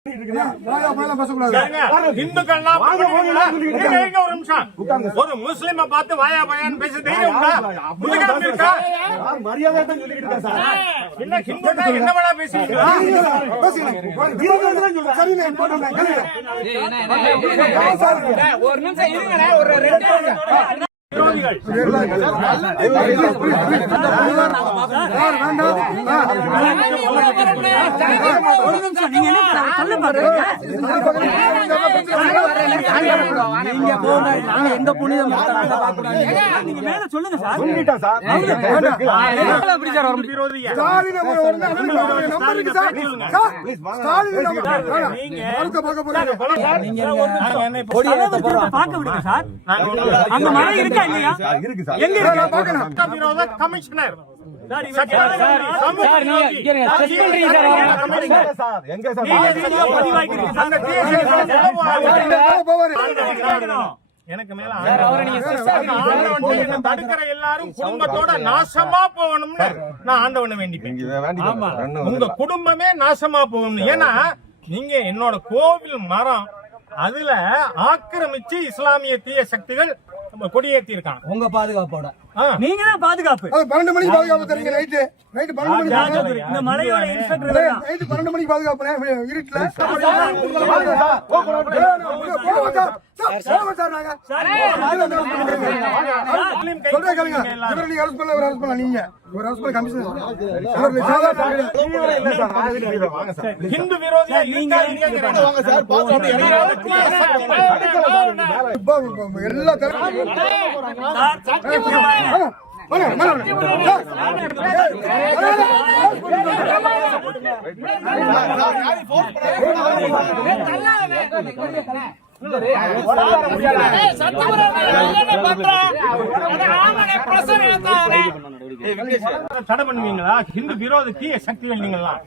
ஒரு முஸ்லிம பார்த்து வாயா பயான்னு பேச தைரியம் இருக்கா? என்ன வேணா பேசுறீங்களா? ஒரு நிமிஷம் இருங்க, ஒரு 2 எந்த புனிதம் சொல்லுங்க சார். கமிஷனர் எனக்கு மேல தடுக்கிற எல்லாரும் குடும்பத்தோட நாசமா போகணும்னு நான் ஆண்டவனை வேண்டிப்பேன். உங்க குடும்பமே நாசமா போகணும். ஏன்னா நீங்க என்னோட கோவில் மரம் அதுல ஆக்கிரமிச்சு இஸ்லாமிய தீய சக்திகள் கொடியேற்றி இருக்காங்க. உங்க பாதுகாப்போட நீங்க தான் பாதுகாப்பு. 12 மணிக்கு பாதுகாப்பு தரீங்க. நைட்டு 12 மணிக்கு இந்த மலையோட இன்ஸ்பெக்டர் நைட்டு 12 மணிக்கு பாதுகாப்பு இருட்டுல ஹிந்து விரோதியா எல்லா தடை பண்ணுவீங்களா? ஹிந்து விரோத தீய சக்திகள் நீங்கெல்லாம்